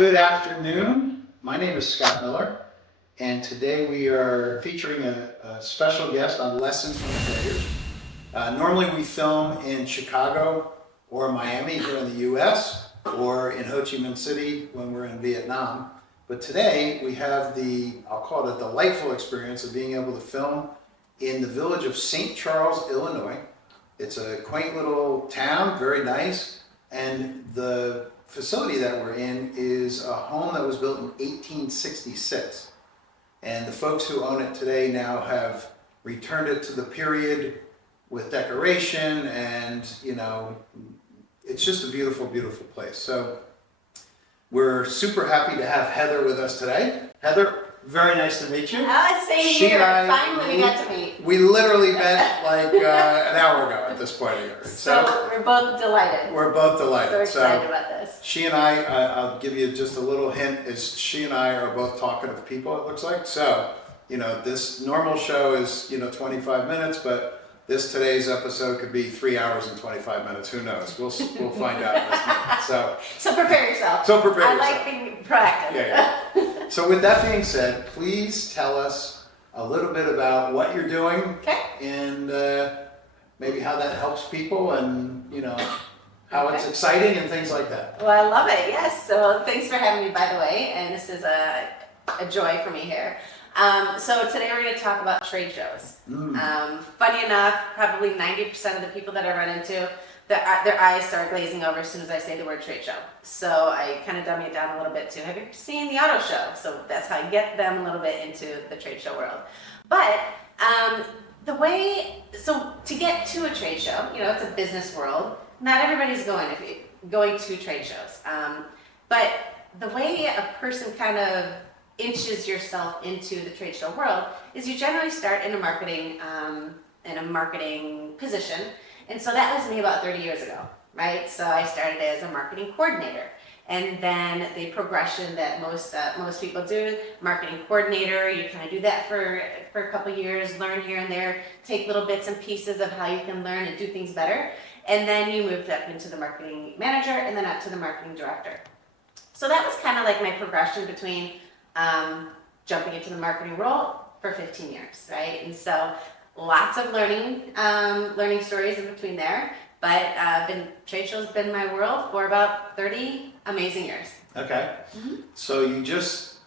Good afternoon. My name is Scott Miller, and today we are featuring a special guest on Lessons from Failures. Normally we film in Chicago or Miami here in the US, or in Ho Chi Minh City when we're in Vietnam. But today we have I'll call it a delightful experience of being able to film in the village of St. Charles, Illinois. It's a quaint little town, very nice, and the facility that we're in is a home that was built in 1866. And the folks who own it today now have returned it to the period with decoration, and it's just a beautiful, beautiful place. So we're super happy to have Heather with us today. Heather, very nice to meet you. Same here. Finally, we got to meet. We literally met like an hour ago at this point here. So we're both delighted. We're both delighted. So excited about this. She and I'll give you just a little hint, is she and I are both talkative people, it looks like. So, this normal show is, 25 minutes, but today's episode could be 3 hours and 25 minutes. Who knows? We'll find out in this minute. So prepare yourself. I like being proactive. Yeah. So with that being said, please tell us a little bit about what you're doing. Okay. And maybe how that helps people, and how it's exciting and things like that. Well, I love it. Yes. So thanks for having me, by the way. And this is a joy for me here. So today we're going to talk about trade shows. Funny enough, probably 90% of the people that I run into, their eyes start glazing over as soon as I say the word trade show. So I kind of dummy it down a little bit to, have you seen the auto show? So that's how I get them a little bit into the trade show world. But to get to a trade show, it's a business world. Not everybody's going to trade shows. But the way a person kind of inches yourself into the trade show world is you generally start in a marketing position. And so that was me about 30 years ago, right? So I started as a marketing coordinator. And then the progression that most people do, marketing coordinator, you kind of do that for a couple years, learn here and there, take little bits and pieces of how you can learn and do things better. And then you moved up into the marketing manager and then up to the marketing director. So that was kind of like my progression between jumping into the marketing role for 15 years, right? And so lots of learning stories in between there. But trade shows have been my world for about 30 amazing years. Okay. So you just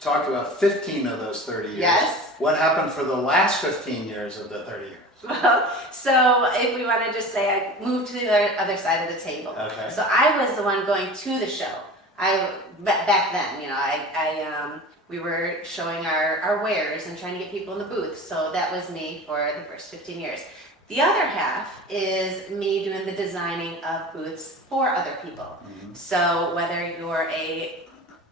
talked about 15 of those 30 years. Yes. What happened for the last 15 years of the 30 years? Well, so if we want to just say I moved to the other side of the table. Okay. So I was the one going to the show. Back then, we were showing our wares and trying to get people in the booth. So that was me for the first 15 years. The other half is me doing the designing of booths for other people. So whether you're a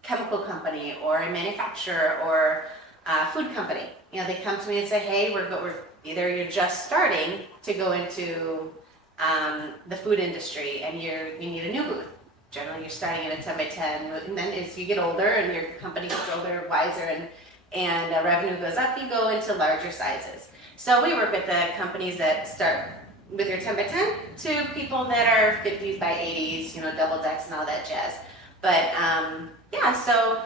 chemical company or a manufacturer or a food company, they come to me and say, hey, we're either you're just starting to go into the food industry and you need a new booth. Generally, you're starting at a 10 by 10, and then as you get older and your company gets older, wiser, and revenue goes up, you go into larger sizes. So we work with the companies that start with your 10 by 10 to people that are 50s by 80s, double decks and all that jazz. But so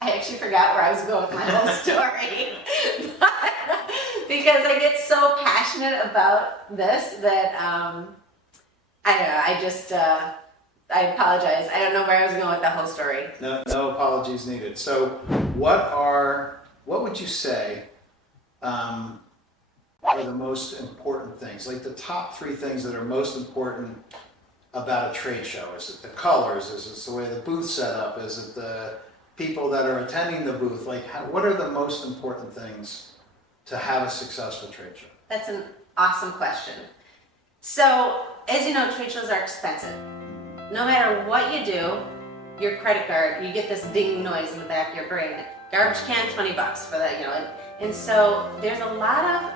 I actually forgot where I was going with my whole story. Because I get so passionate about this that I don't know, I apologize. I don't know where I was going with the whole story. No apologies needed. So what would you say are the most important things? Like the top 3 things that are most important about a trade show? Is it the colors? Is it the way the booth's set up? Is it the people that are attending the booth? What are the most important things to have a successful trade show? That's an awesome question. So, as you know, trade shows are expensive. No matter what you do, your credit card, you get this ding noise in the back of your brain. Garbage can, $20 for that, And so there's a lot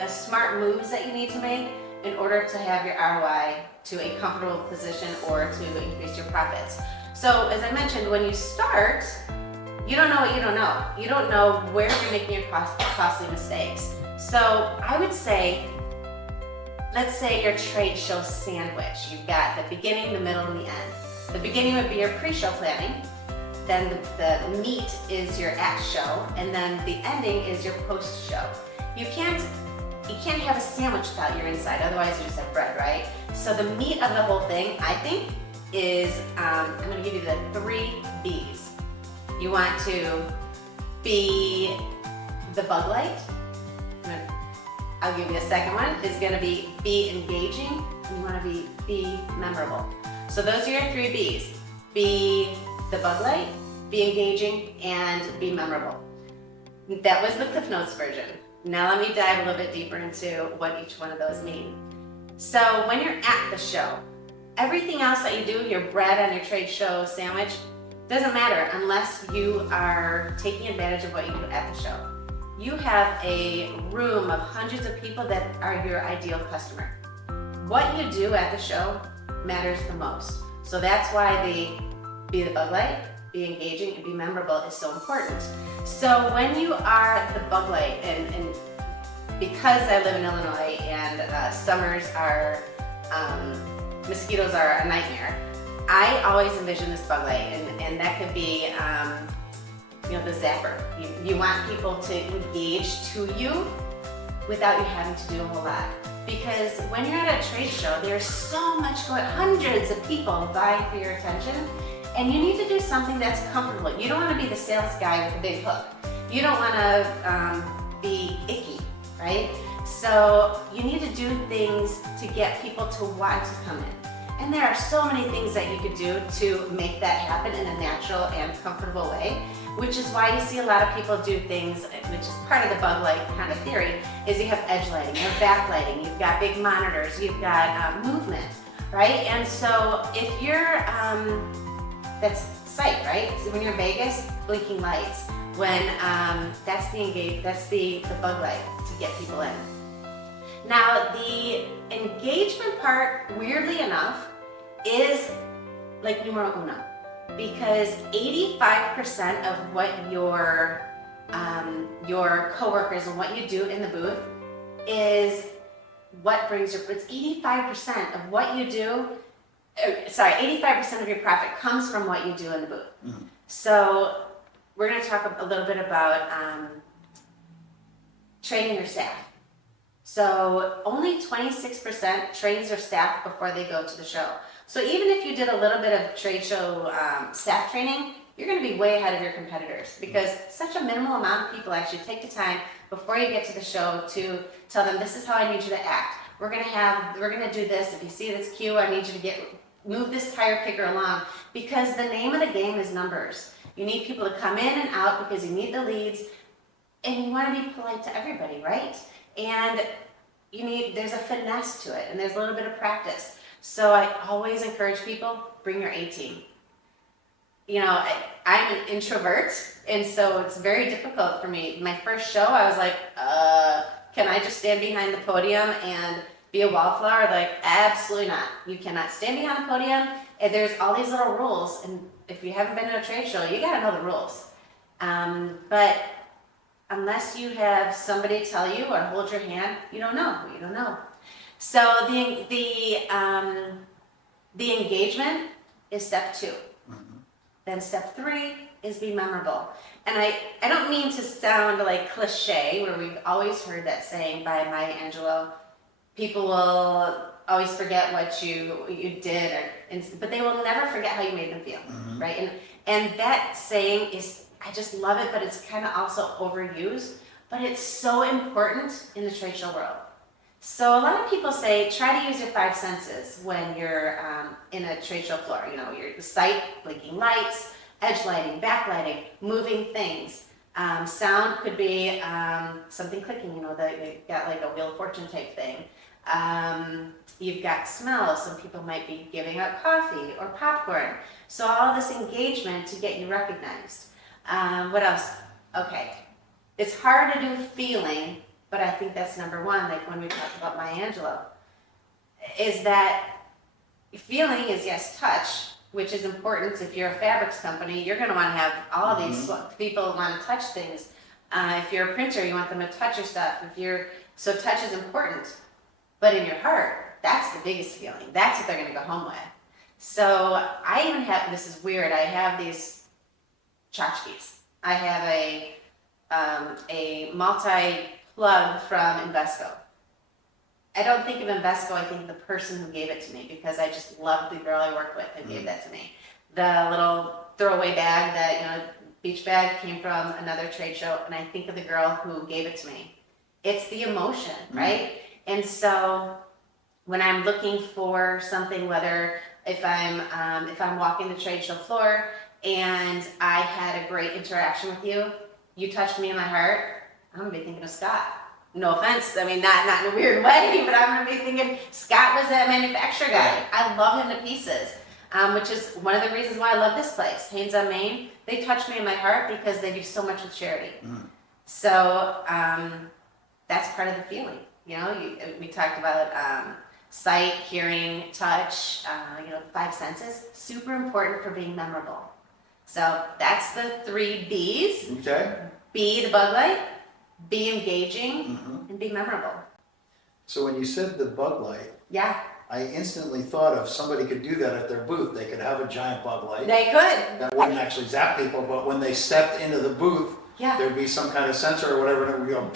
of smart moves that you need to make in order to have your ROI to a comfortable position or to increase your profits. So, as I mentioned, when you start, you don't know what you don't know. You don't know where you're making your costly mistakes. So I would say let's say your trade show sandwich. You've got the beginning, the middle, and the end. The beginning would be your pre-show planning. Then the meat is your at show, and then the ending is your post show. You can't have a sandwich without your inside, otherwise you just have bread, right? So the meat of the whole thing, I think, is, I'm gonna give you the 3 B's. You want to be the bug light. I'll give you a second one, is gonna be engaging, and you wanna be memorable. So those are your 3 B's. Be the bug light, be engaging, and be memorable. That was the Cliff Notes version. Now let me dive a little bit deeper into what each one of those mean. So when you're at the show, everything else that you do, your bread on your trade show sandwich, doesn't matter unless you are taking advantage of what you do at the show. You have a room of hundreds of people that are your ideal customer. What you do at the show matters the most. So that's why the be the bug light, be engaging, and be memorable is so important. So when you are the bug light, and because I live in Illinois and summers are, mosquitoes are a nightmare, I always envision this bug light, and that could be, the zapper. You want people to engage to you without you having to do a whole lot. Because when you're at a trade show, there's so much going, hundreds of people vying for your attention, and you need to do something that's comfortable. You don't want to be the sales guy with a big hook. You don't want to be icky, right? So you need to do things to get people to want to come in. And there are so many things that you could do to make that happen in a natural and comfortable way, which is why you see a lot of people do things, which is part of the bug light kind of theory, is you have edge lighting, you have backlighting, you've got big monitors, you've got movement, right? And so if you're, that's sight, right? So when you're in Vegas, blinking lights. When that's the bug light to get people in. Now the engagement part, weirdly enough, is like numero uno, because 85% of what your coworkers and what you do in the booth is what brings your. It's 85% of what you do. 85% of your profit comes from what you do in the booth. Mm-hmm. So we're going to talk a little bit about training your staff. So only 26% trains their staff before they go to the show. So even if you did a little bit of trade show staff training, you're going to be way ahead of your competitors, because such a minimal amount of people actually take the time before you get to the show to tell them, this is how I need you to act. We're going to do this. If you see this cue, I need you to move this tire kicker along, because the name of the game is numbers. You need people to come in and out because you need the leads, and you want to be polite to everybody, right? And there's a finesse to it, and there's a little bit of practice. So I always encourage people, bring your A team. I'm an introvert, and so it's very difficult for me. My first show, I was like, can I just stand behind the podium and be a wallflower? Like, absolutely not. You cannot stand behind the podium, and there's all these little rules, and if you haven't been to a trade show, you gotta know the rules. But unless you have somebody tell you or hold your hand, you don't know. So the engagement is step 2. Mm-hmm. Then step 3 is be memorable. And I don't mean to sound like cliche, where we've always heard that saying by Maya Angelou, people will always forget what you did, but they will never forget how you made them feel, mm-hmm. right? And that saying is, I just love it, but it's kind of also overused, but it's so important in the trade show world. So a lot of people say, try to use your 5 senses when you're in a trade show floor. Your sight, blinking lights, edge lighting, backlighting, moving things. Sound could be something clicking, that you got like a Wheel of Fortune type thing. You've got smell. Some people might be giving out coffee or popcorn. So all this engagement to get you recognized. What else? Okay. It's hard to do feeling, but I think that's number 1, like when we talk about Maya Angelou, is that feeling is, yes, touch, which is important. If you're a fabrics company, you're going to want to have all of these people want to touch things. If you're a printer, you want them to touch your stuff. So touch is important. But in your heart, that's the biggest feeling. That's what they're going to go home with. So I even have, this is weird, I have these tchotchkes. I have a multi-plug from Invesco. I don't think of Invesco, I think of the person who gave it to me because I just love the girl I work with who gave that to me. The little throwaway bag that, beach bag came from another trade show, and I think of the girl who gave it to me. It's the emotion, right? And so when I'm looking for something, whether if I'm walking the trade show floor and I had a great interaction with you, you touched me in my heart, I'm gonna be thinking of Scott. No offense, I mean, not in a weird way, but I'm gonna be thinking Scott was a manufacturer guy. I love him to pieces, which is one of the reasons why I love this place, Haynes on Main. They touch me in my heart because they do so much with charity. So that's part of the feeling. We talked about sight, hearing, touch, the five senses, super important for being memorable. So that's the 3 B's. Okay. B, the bug light, be engaging, and be memorable. So when you said the bug light, Yeah. I instantly thought of somebody could do that at their booth. They could have a giant bug light. They could. That wouldn't actually zap people, but when they stepped into the booth, there'd be some kind of sensor or whatever, and it would go,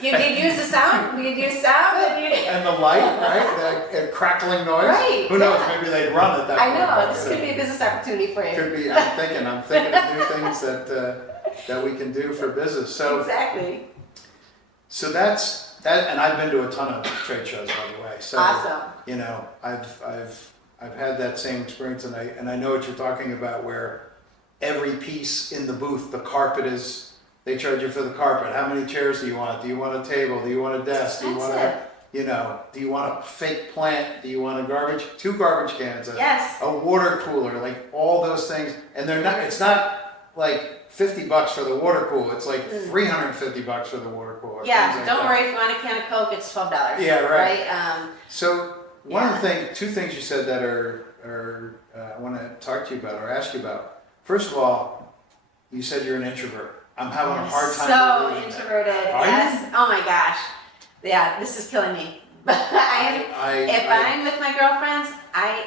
You'd use the sound. You'd use sound. and the light, right? That crackling noise. Right, Who knows? Maybe they'd run at that I point. know. This could be a business opportunity for you. Could be. I'm thinking of new things that we can do for business. So exactly. So that's that, and I've been to a ton of trade shows, by the way. So Awesome. I've had that same experience, and I know what you're talking about, where every piece in the booth, the carpet is. They charge you for the carpet. How many chairs do you want? Do you want a table? Do you want a desk? Do you want do you want a fake plant? Do you want two garbage cans? A water cooler, like all those things. And it's not like $50 for the water cooler. It's like $350 for the water cooler. Yeah, don't worry, if you want a can of Coke, it's $12. Yeah, right. So one of the two things you said that are I want to talk to you about or ask you about. First of all, you said you're an introvert. I'm having a hard time. So introverted. Yes. Oh my gosh. Yeah, this is killing me. If I'm with my girlfriends, I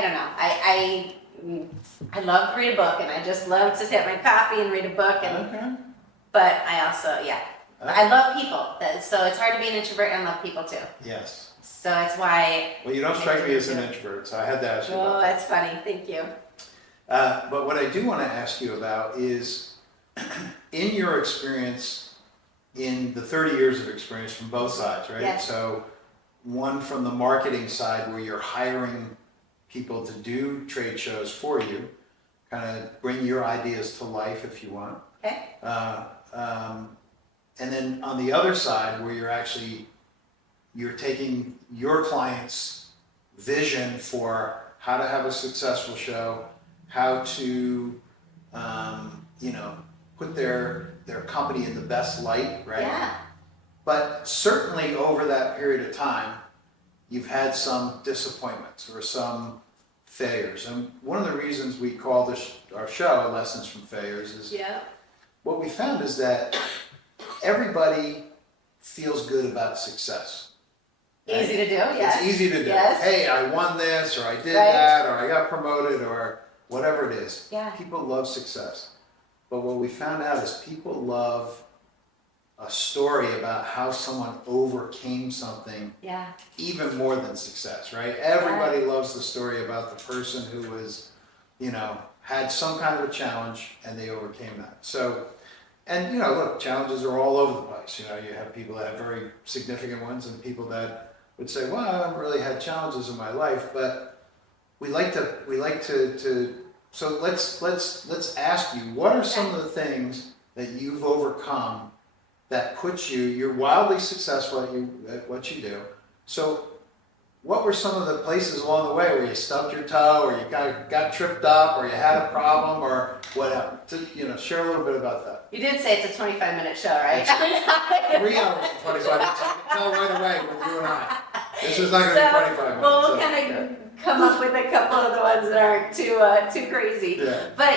don't know. I love to read a book, and I just love to have my coffee and read a book. But I also, I love people. So it's hard to be an introvert and love people too. Yes. So that's why. Well, you don't strike me as an introvert, so I had to ask you about that. Oh, that's funny. Thank you. But what I do want to ask you about is, in your experience, in the 30 years of experience from both sides, right? Yes. So one from the marketing side where you're hiring people to do trade shows for you, kind of bring your ideas to life if you want. Okay. And then on the other side where you're taking your client's vision for how to have a successful show, how to, put their company in the best light, right? Yeah. But certainly over that period of time, you've had some disappointments or some failures. And one of the reasons we call our show Lessons from Failures is what we found is that everybody feels good about success. Right? Easy to do, yes. It's easy to do. Yes. Hey, I won this, or I did that, or I got promoted, or whatever it is. Yeah. People love success. But what we found out is people love a story about how someone overcame something even more than success, right? Everybody loves the story about the person who was, had some kind of a challenge and they overcame that. So, and look, challenges are all over the place. You have people that have very significant ones and people that would say, well, I haven't really had challenges in my life, but we like to so let's ask you, what are some of the things that you've overcome that puts you're wildly successful at what you do. So what were some of the places along the way where you stubbed your toe or you got tripped up or you had a problem or whatever? Share a little bit about that. You did say it's a 25-minute show, right? 3 hours and 25 minutes. I can tell right away with you and I. This is not going to be 25 minutes. Well, we'll kind of come up with a couple of the ones that aren't too crazy. Yeah. But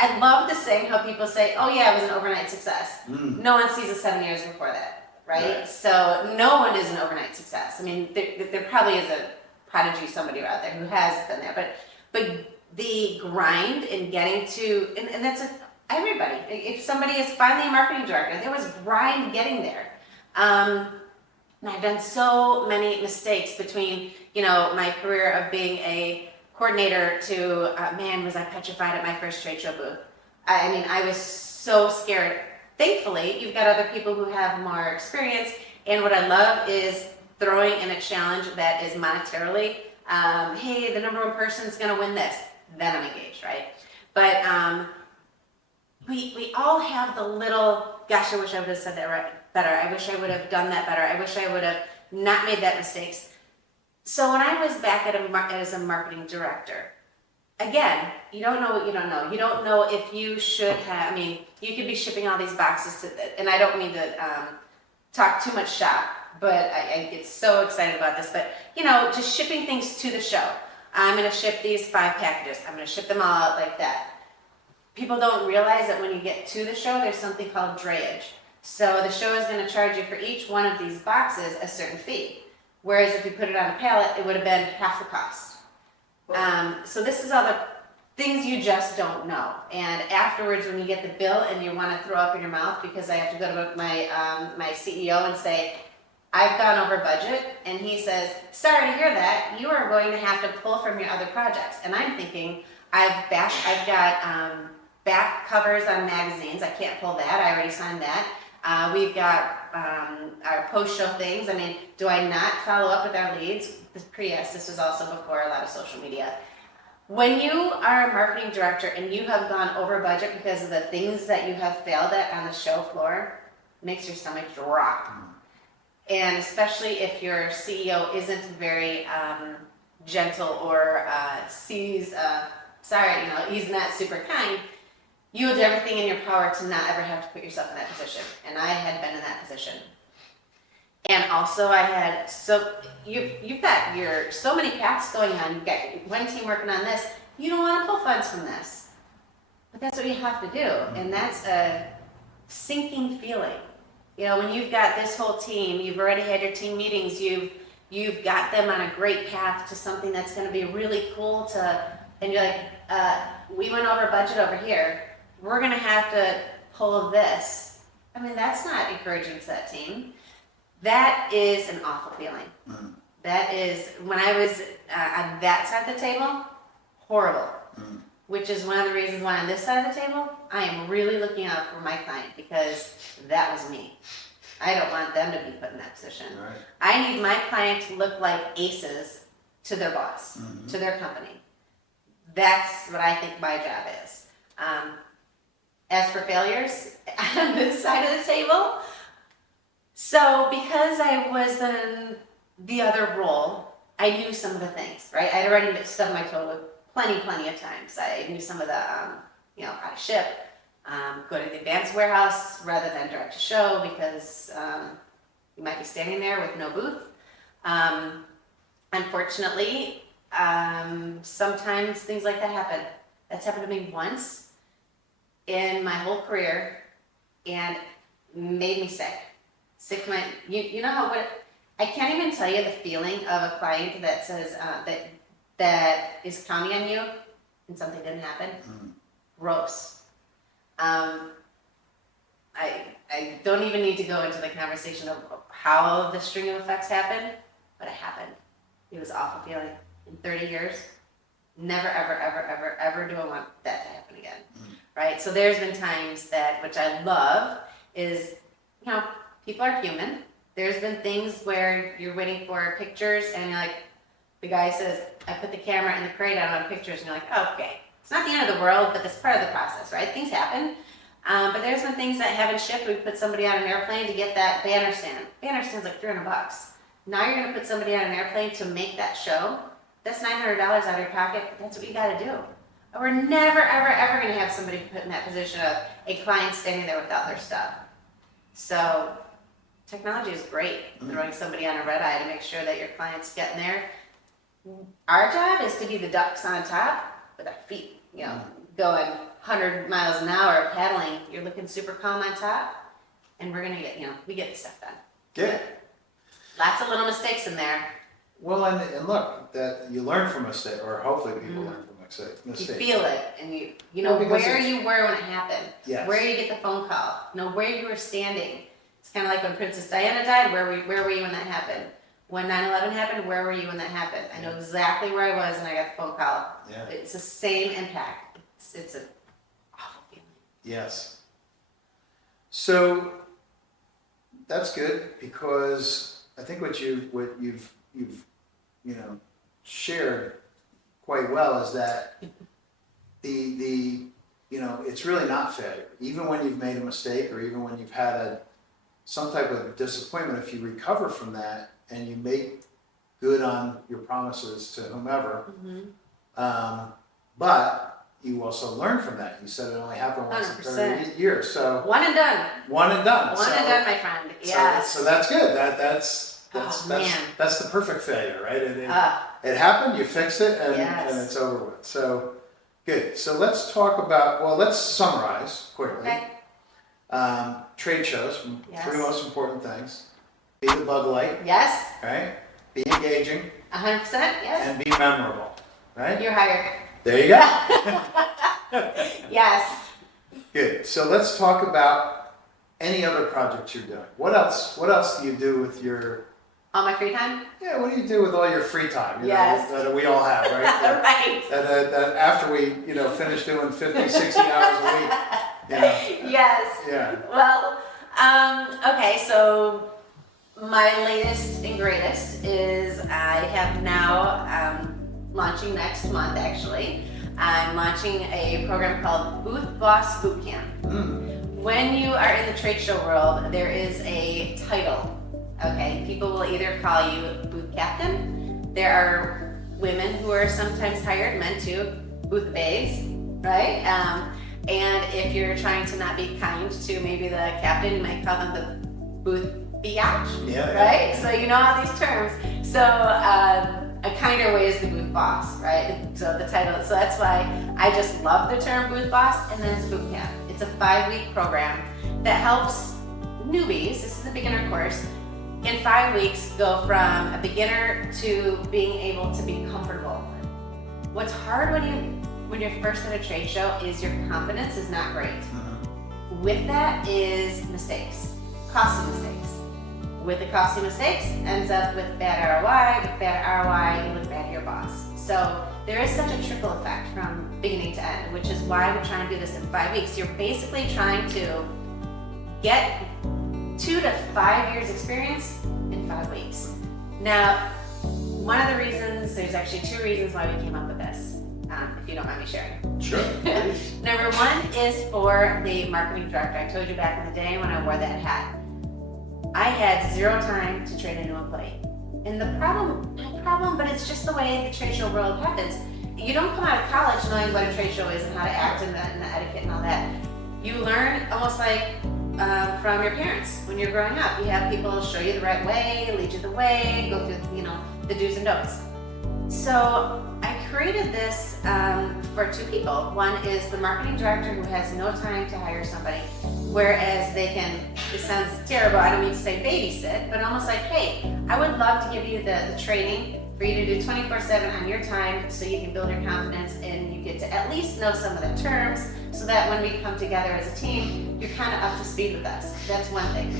I love the saying how people say, "Oh yeah, it was an overnight success." No one sees it 7 years before that. right? Right. So no one is an overnight success. I mean, there probably is a prodigy somebody out there who has been there, but the grind in getting to, and that's everybody. If somebody is finally a marketing director, there was grind getting there. And I've done so many mistakes between, my career of being a coordinator to, man, was I petrified at my first trade show booth. I mean, I was so scared. Thankfully, you've got other people who have more experience, and what I love is throwing in a challenge that is monetarily, hey, the number one person is going to win this. Then I'm engaged, right? But we all have the little, gosh, I wish I would have said that right better. I wish I would have done that better. I wish I would have not made that mistakes. So when I was back as a marketing director, again, you don't know what you don't know. You don't know if you should have, I mean, you could be shipping all these boxes to, and I don't mean to talk too much shop, but I get so excited about this, but just shipping things to the show. I'm going to ship these 5 packages. I'm going to ship them all out like that. People don't realize that when you get to the show, there's something called drayage. So the show is going to charge you for each one of these boxes a certain fee. Whereas if you put it on a pallet, it would have been half the cost. So this is all the things you just don't know. And afterwards, when you get the bill and you want to throw up in your mouth because I have to go to my CEO and say, I've gone over budget, and he says, sorry to hear that, you are going to have to pull from your other projects. And I'm thinking, I've got back covers on magazines. I can't pull that. I already signed that. We've got our post-show things. I mean, do I not follow up with our leads? Yes, this was also before a lot of social media. When you are a marketing director and you have gone over budget because of the things that you have failed at on the show floor, it makes your stomach drop. And especially if your CEO isn't very gentle or sees, he's not super kind, you will do everything in your power to not ever have to put yourself in that position. And I had been in that position. And also I had, you've got so many paths going on. You've got one team working on this. You don't want to pull funds from this. But that's what you have to do. And that's a sinking feeling. When you've got this whole team, you've already had your team meetings, you've got them on a great path to something that's going to be really cool and you're like, we went over budget over here. We're going to have to pull this. I mean, that's not encouraging to that team. That is an awful feeling. Mm. That is, when I was on that side of the table, horrible. Mm. Which is one of the reasons why on this side of the table, I am really looking out for my client, because that was me. I don't want them to be put in that position. Right. I need my client to look like aces to their boss, to their company. That's what I think my job is. As for failures on this side of the table, so because I was in the other role, I knew some of the things, right? I'd already stubbed my toe plenty of times. I knew some of the, how to ship, go to the advanced warehouse rather than direct to show, because you might be standing there with no booth. Unfortunately, sometimes things like that happen. That's happened to me once in my whole career and made me sick. You know how I can't even tell you the feeling of a client that says that is counting on you and something didn't happen. Gross. I don't even need to go into the conversation of how the string of effects happened, but it happened. It was an awful feeling. In 30 years, never, ever do I want that to happen again. Right? So there's been times that, which I love, is, people are human. There's been things where you're waiting for pictures and you're like, the guy says, I put the camera in the crate, I don't have pictures, and you're like, oh, okay. It's not the end of the world, but that's part of the process, right? Things happen. But there's been things that haven't shipped. We put somebody on an airplane to get that banner stand. Banner stand's like $300. Now you're going to put somebody on an airplane to make that show. That's $900 out of your pocket. That's what you got to do. We're never, ever going to have somebody put in that position of a client standing there without their stuff. So technology is great. Throwing somebody on a red eye to make sure that your client's getting there. Our job is to be the ducks on top with our feet, going 100 miles an hour paddling. You're looking super calm on top, and we're going to get, we get the stuff done. Good. Lots of little mistakes in there. Well, and look, that you learn from mistakes, or hopefully people learn from mistakes. You feel it, and you know Well, where you were when it happened. Yes. Where you get the phone call. You know where you were standing. It's kind of like when Princess Diana died. Where were you when that happened? When 9/11 happened, where were you when that happened? I know exactly where I was when I got the phone call. Yeah. It's the same impact. It's an awful feeling. Yes. So that's good, because I think what you've shared quite well is that the it's really not failure. Even when you've made a mistake, or even when you've had some type of disappointment, if you recover from that and you make good on your promises to whomever, but you also learn from that. You said it only happened once in 30 years, so one and done. One and done, my friend. Yes. So that's good. That's man. That's the perfect failure, right? It happened. You fix it, and it's over with. So good. So let's talk about. Well, let's summarize quickly. Okay. Trade shows. Yes. 3 most important things: be the bug light, Yes. right? Be engaging, 100%. Yes. and be memorable, right? You're hired. There you go. Yes. Good. So let's talk about any other projects you're doing. What else do you do with your? All my free time. Yeah. What do you do with all your free time? Yes. That we all have, right? Right. That after we finish doing 50, 60 hours a week. Yes. Yeah. Well, okay, so my latest and greatest is I have now, launching next month actually, I'm launching a program called Booth Boss Bootcamp. When you are in the trade show world, there is a title, okay? People will either call you booth captain. There are women who are sometimes hired, men too, booth babes, right? And if you're trying to not be kind to maybe the captain, you might call them the booth biatch, right? So you know all these terms. So a kinder way is the booth boss, right? So the title, so that's why I just love the term booth boss, and then it's boot camp. It's a 5-week program that helps newbies, this is a beginner course, in 5 weeks go from a beginner to being able to be comfortable. What's hard when you're first at a trade show is your confidence is not great. With that is mistakes, costly mistakes. With the costly mistakes ends up with bad ROI. With bad ROI, you look bad to your boss. So there is such a trickle effect from beginning to end, which is why we're trying to do this in 5 weeks. You're basically trying to get 2 to 5 years experience in 5 weeks. Now, one of the reasons, there's actually 2 reasons why we came up with this, if you don't mind me sharing. Sure. Number 1 is for the marketing director. I told you back in the day when I wore that hat. I had 0 time to train a new employee. And no problem, but it's just the way the trade show world happens. You don't come out of college knowing what a trade show is and how to act and the etiquette and all that. You learn almost like from your parents when you're growing up. You have people show you the right way, lead you the way, go through the do's and don'ts. So I created this for 2 people. One is the marketing director who has no time to hire somebody, whereas they can, it sounds terrible, I don't mean to say babysit, but almost like, hey, I would love to give you the training for you to do 24/7 on your time so you can build your confidence and you get to at least know some of the terms so that when we come together as a team, you're kind of up to speed with us. That's one thing.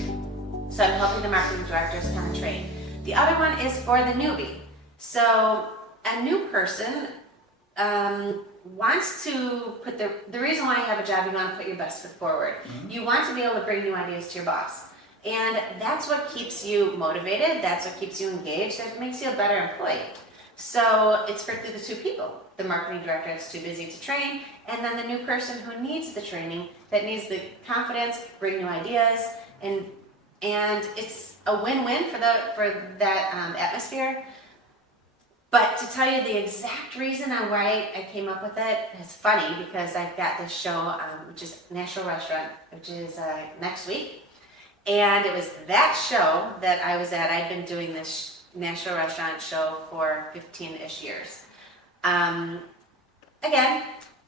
So I'm helping the marketing directors kind of train. The other one is for the newbie. So a new person wants to put the reason why you have a job, you want to put your best foot forward. You want to be able to bring new ideas to your boss. And that's what keeps you motivated, that's what keeps you engaged, that makes you a better employee. So it's for the 2 people. The marketing director that's too busy to train, and then the new person who needs the training, that needs the confidence, bring new ideas, and it's a win-win for that atmosphere. But to tell you the exact reason on why I came up with it, it's funny because I've got this show, which is National Restaurant, which is next week. And it was that show that I was at. I'd been doing this National Restaurant show for 15-ish years. Again,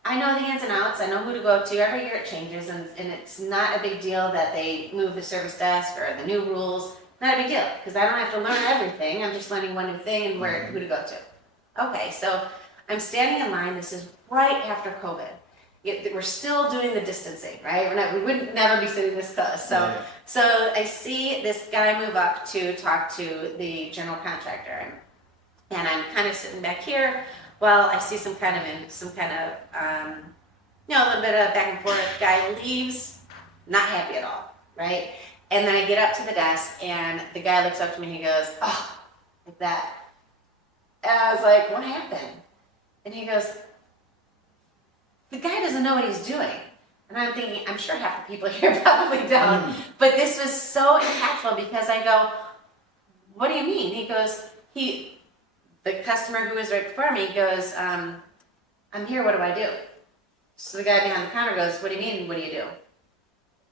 I know the ins and outs. I know who to go to. Every year it changes, and it's not a big deal that they move the service desk or the new rules. Not a big deal, because I don't have to learn everything. I'm just learning one new thing and who to go to. Okay, so I'm standing in line. This is right after COVID. We're still doing the distancing, right? We would never be sitting this close. So I see this guy move up to talk to the general contractor, and I'm kind of sitting back here. Well, I see some kind of a little bit of back and forth. Guy leaves, not happy at all, right? And then I get up to the desk, and the guy looks up to me and he goes, "Oh," like that. And I was like, "What happened?" And he goes, "The guy doesn't know what he's doing." And I'm thinking, I'm sure half the people here probably don't. But this was so impactful because I go, "What do you mean?" He goes, the customer who was right before me goes, "I'm here, what do I do?" So the guy behind the counter goes, "What do you mean, what do you do?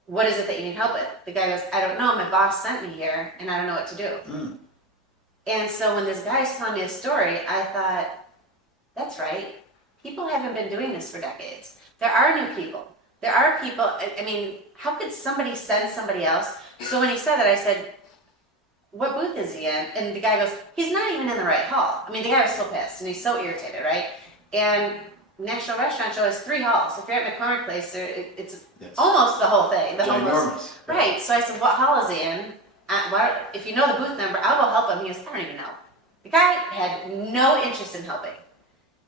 What is it that you need help with?" The guy goes, "I don't know, my boss sent me here and I don't know what to do." And so when this guy's telling me a story, I thought, that's right. People haven't been doing this for decades. There are new people. There are people, I mean, how could somebody send somebody else? So when he said that, I said, "What booth is he in?" And the guy goes, "He's not even in the right hall." I mean, the guy was so pissed and he's so irritated, right? And National Restaurant Show has 3 halls. If you're at McCormick Place, it's almost the whole thing. Ginormous. Right. So I said, "What hall is he in? If you know the booth number, I'll go help him." He goes, "I don't even know." The guy had no interest in helping.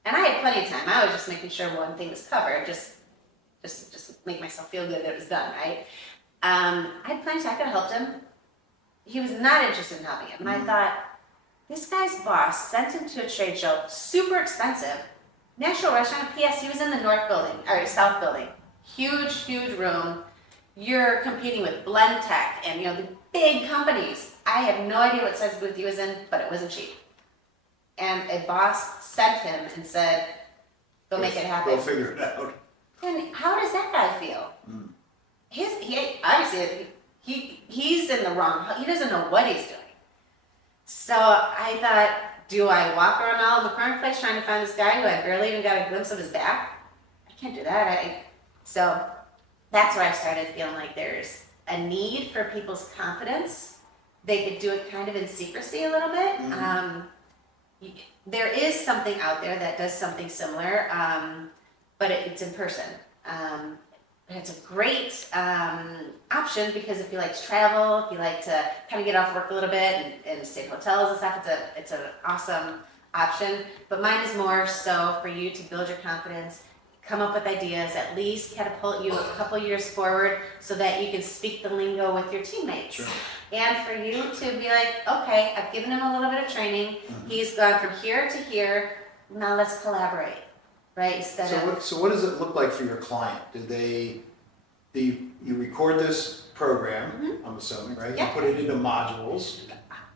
And I had plenty of time. I was just making sure one thing was covered, just make myself feel good that it was done, right? I had plenty of time. I could have helped him. He was not interested in helping him. And I thought, this guy's boss sent him to a trade show, super expensive. National Restaurant, P.S., he was in the north building, or south building. Huge, huge room. You're competing with Blend Tech and, the big companies. I have no idea what size booth he was in, but it wasn't cheap. And a boss sent him and said, "Go make it happen." Go figure it out. And how does that guy feel? Obviously, he's in the wrong. He doesn't know what he's doing. So I thought, do I walk around all of McCormick Place trying to find this guy who I barely even got a glimpse of his back? I can't do that. So that's where I started feeling like there's a need for people's confidence. They could do it kind of in secrecy a little bit. There is something out there that does something similar, but it's in person. And it's a great option because if you like to travel, if you like to kind of get off work a little bit and stay in hotels and stuff, it's an awesome option. But mine is more so for you to build your confidence, come up with ideas, at least catapult you a couple years forward so that you can speak the lingo with your teammates. Sure. And for you to be like, okay, I've given him a little bit of training. He's gone from here to here. Now let's collaborate, right? So what does it look like for your client? You record this program, I'm assuming, right? Yeah. You put it into modules,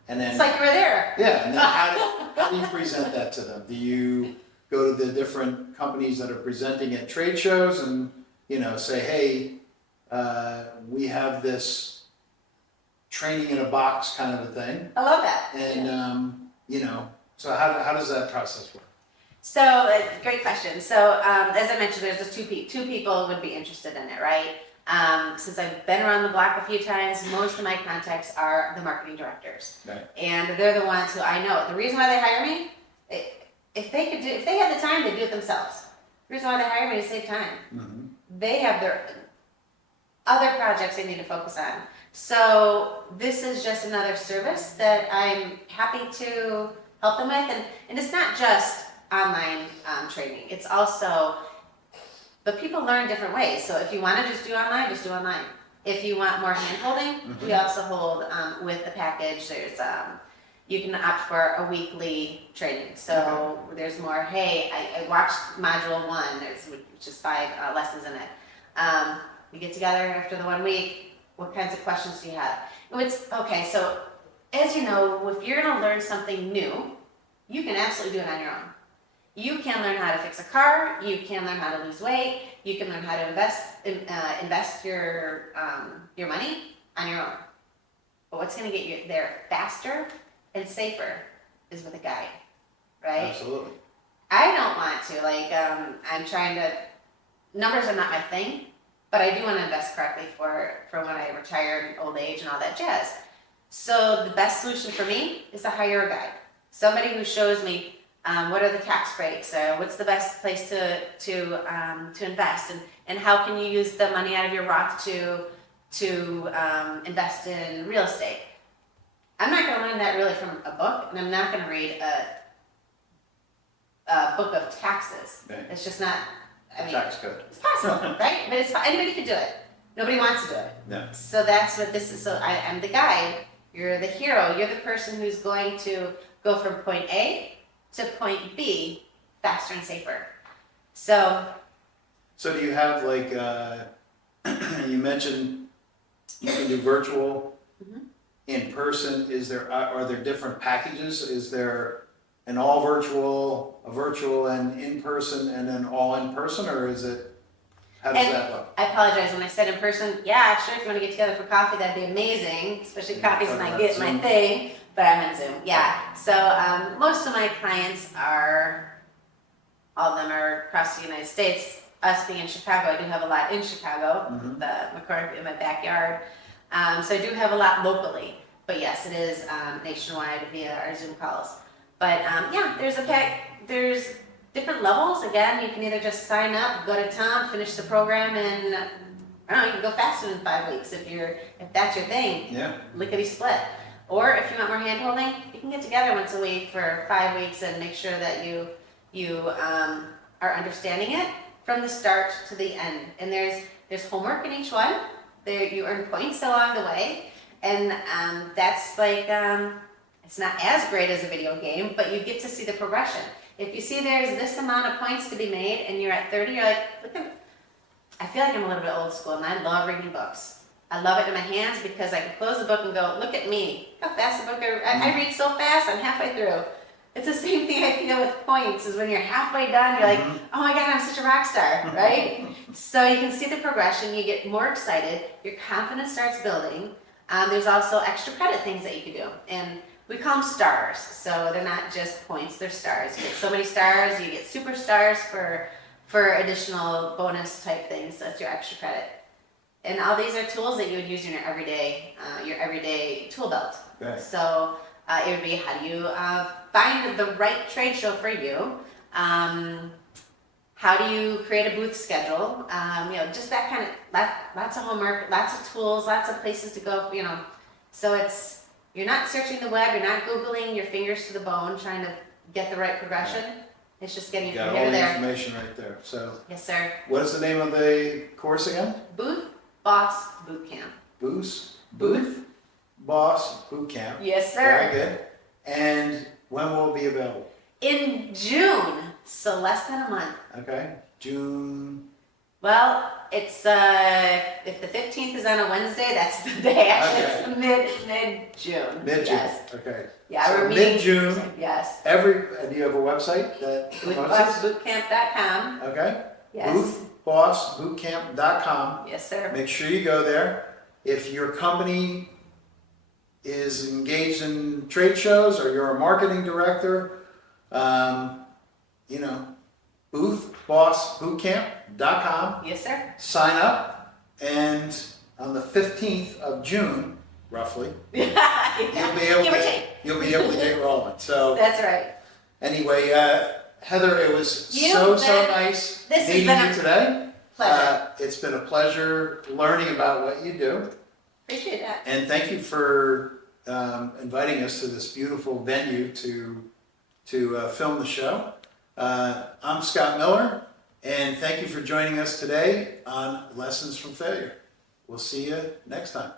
and then It's like you were there. yeah, and then how do you present that to them? Do you go to the different companies that are presenting at trade shows and say, "Hey, we have this training in a box kind of a thing"? I love that. And so how does that process work? So, great question. So, as I mentioned, there's just two people would be interested in it, right? Since I've been around the block a few times, most of my contacts are the marketing directors, Right. and they're the ones who I know. The reason why they hire me, if they had the time, they do it themselves. The reason why they hire me is to save time. They have their other projects they need to focus on. So this is just another service that I'm happy to help them with, and it's not just online training. It's also, but people learn different ways. So if you want to just do online, just do online. If you want more hand holding, we also hold with the package. There's you can opt for a weekly training. So there's more. Hey, I watched module 1. Which is 5 lessons in it. We get together after the 1 week. What kinds of questions do you have? Okay. So as you know, if you're going to learn something new, you can absolutely do it on your own. You can learn how to fix a car. You can learn how to lose weight. You can learn how to invest your money on your own. But what's going to get you there faster and safer is with a guide, right? Absolutely. I don't want to I'm trying to. Numbers are not my thing, but I do want to invest correctly for when I retire, old age, and all that jazz. So the best solution for me is to hire a guide. Somebody who shows me what are the tax breaks, what's the best place to invest, and how can you use the money out of your Roth to invest in real estate. I'm not going to learn that really from a book, and I'm not going to read a book of taxes. Right. It's just not. I mean, Tax code. it's possible, right? But anybody could do it. Nobody wants to do it. No. So that's what this is. So I'm the guide. You're the hero. You're the person who's going to go from point A to point B faster and safer. So So do you have like, you mentioned you can do virtual, in person. Are there different packages? Is there an all virtual, a virtual and in person, and then all in person, or is it? How does that look? I apologize when I said in person. Yeah, sure. If you want to get together for coffee, that'd be amazing. Especially coffee's my thing. But I'm on Zoom. Yeah. So most of my clients all of them are across the United States. Us being in Chicago, I do have a lot in Chicago, the McCormick in my backyard. So I do have a lot locally. But yes, it is nationwide via our Zoom calls. But yeah, there's different levels. Again, you can either just sign up, go to town, finish the program, and I don't know, you can go faster than 5 weeks if that's your thing. Yeah. Lickety split. Or if you want more hand holding, you can get together once a week for 5 weeks and make sure that you are understanding it from the start to the end. And there's homework in each one. You earn points along the way, and that's like it's not as great as a video game, but you get to see the progression. If you see there's this amount of points to be made and you're at 30, you're like, look at. I feel like I'm a little bit old school, and I love reading books. I love it in my hands because I can close the book and go, look at me. Look how fast the book I read so fast, I'm halfway through. It's the same thing I feel with points, is when you're halfway done, you're like, oh my God, I'm such a rock star, right? So you can see the progression, you get more excited, your confidence starts building. There's also extra credit things that you can do. And we call them stars. So they're not just points, they're stars. You get so many stars, you get super stars for additional bonus type things. That's your extra credit. And all these are tools that you would use in your everyday tool belt. Right. So it would be, how do you find the right trade show for you? How do you create a booth schedule? Just that kind of, lots of homework, lots of tools, lots of places to go, So you're not searching the web, you're not Googling your fingers to the bone, trying to get the right progression. It's just getting you Got from all here to the there. information right there. So Yes, sir. what is the name of the course again? Booth Boss Boot Camp. Booth Boss Boot Camp. Yes, sir. Very good. And when will it be available? In June, so less than a month. Okay, June. Well, it's if the 15th is on a Wednesday, that's the day after. Okay. It's mid-June. Mid-June. Yes. Okay. Yeah, So we're meeting. mid-June. Yes. Do you have a website that promotes this? Boothbossbootcamp.com. Okay. Yes. Boothbossbootcamp.com. Yes, sir. Make sure you go there. If your company is engaged in trade shows, or you're a marketing director, boothbossbootcamp.com. Yes, sir. Sign up, and on the 15th of June, roughly, you'll be able Give or to take. get rolling. So That's right. anyway, Heather, it was You so bet. nice This has meeting been you a today. pleasure. It's been a pleasure learning about what you do, Appreciate that. and thank you for inviting us to this beautiful venue to film the show. I'm Scott Miller, and thank you for joining us today on Lessons from Failure. We'll see you next time.